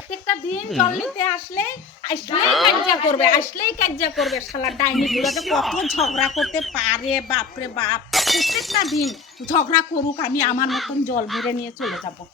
প্রত্যেকটা দিন জল নিতে আসলেই কাজ্জা করবে শালা ডাইনি গুলোকে কত ঝগড়া করতে পারে বাপরে বাপ। প্রত্যেকটা দিন ঝগড়া করুক, আমি আমার মতন জল ভরে নিয়ে চলে যাবো।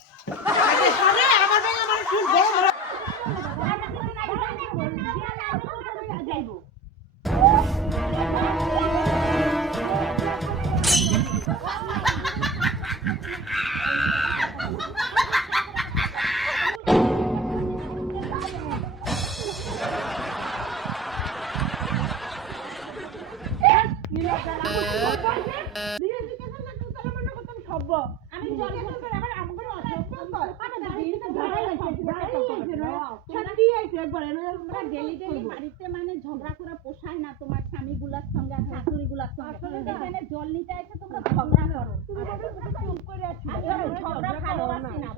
মানে ঝগড়া করা পোষায় না তোমার স্বামী গুলার সঙ্গে, শাশুড়ি গুলার সঙ্গে। এখানে জল নিতে এসে তোমরা ঝগড়া করো। ঝগড়া ভালোবাসি না,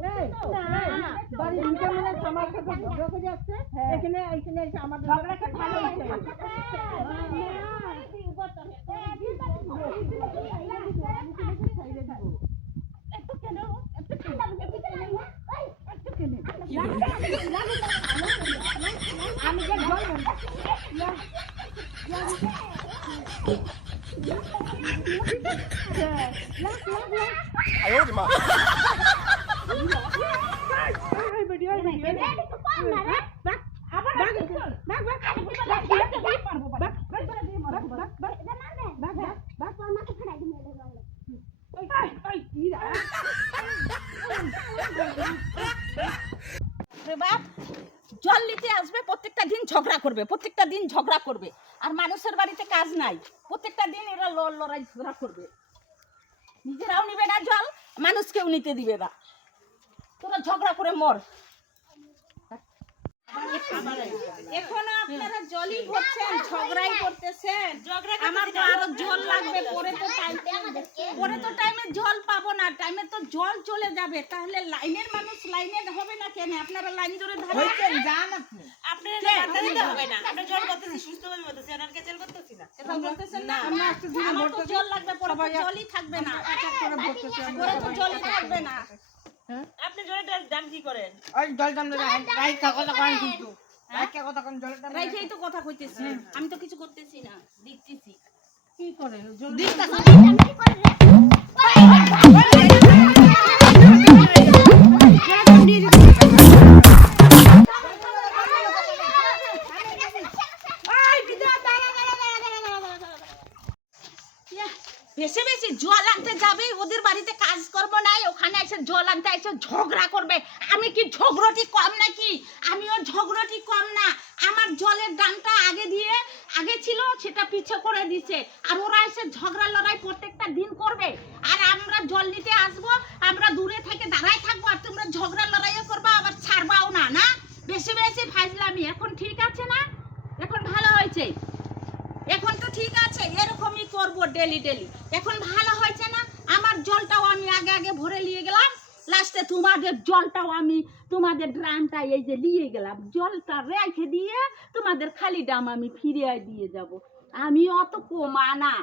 জল নিতে আসবে প্রত্যেকটা দিন ঝগড়া করবে, প্রত্যেকটা দিন ঝগড়া করবে। আর মানুষের বাড়িতে কাজ নাই, প্রত্যেকটা দিন এরা লড়াই ঝগড়া করবে। নিজেরাও নিবে না জল, মানুষকেও নিতে দিবে না। তোরা ঝগড়া করে মর। এখনো আপনারা জলই ভরছেন, ঝগড়াই করতেছেন। আমার তো আরো জল লাগবে, পরে তো টাইমে জল পাবো না, টাইমে তো জল চলে যাবে। তাহলে লাইনের মানুষ লাইনে হবে না কেন? আপনারা লাইন ধরে ধরেন জান, আপনারা হবে না। আমরা জল করতেছি, সুস্থভাবে করতেছি, ওনাকে জল করতেছি না, এটা বলতেছেন না। আমার তো জল লাগবে, পরে জলই থাকবে না, পরে তো জলই থাকবে না। আপনি জলের দাম কি করেন? ওই জল দাম রাইকা কথা করেন, কিন্তু রাইকা কথা কোন জলের দাম রাইকাই তো কথা কইতেছি। আমি তো কিছু করতেছি না, দিতেছি। কি করে জল দিতেছি? কি করে বেশি বেশি জল আনতে যাবে, ওদের বাড়িতে কাজকর্ম নাই, ওখানে এসে জল আনতে এসে ঝগড়া করবে। আমি কি ঝগড়াটি কম নাকি? আমিও ঝগড়াটি কম না। আমার জলের দামটা আগে ছিল, সেটা পিছে করে দিছে। আর ওরা এসে ঝগড়া লড়াই প্রত্যেকটা দিন করবে। আর আমরা জল নিতে আসবো, আমরা দূরে থেকে দাঁড়াই থাকবো, আর তোমরা ঝগড়া লড়াইও করবা, আবার ছাড়বাও না। না বেশি বেশি ফাজলামি। এখন ঠিক আছে না? এখন ভালো হয়েছে, এখন তো ঠিক আছে, এরকমই করবো ডেলি ডেলি। এখন ভালো হয়েছে না? আমার জলটাও আমি আগে ভরে নিয়ে গেলাম, লাস্টে তোমাদের জলটাও আমি তোমাদের ড্রামটা এই যে নিয়ে গেলাম, জলটা রেখে দিয়ে তোমাদের খালি ড্রাম আমি ফিরিয়ে দিয়ে যাব। আমি অত কমা না।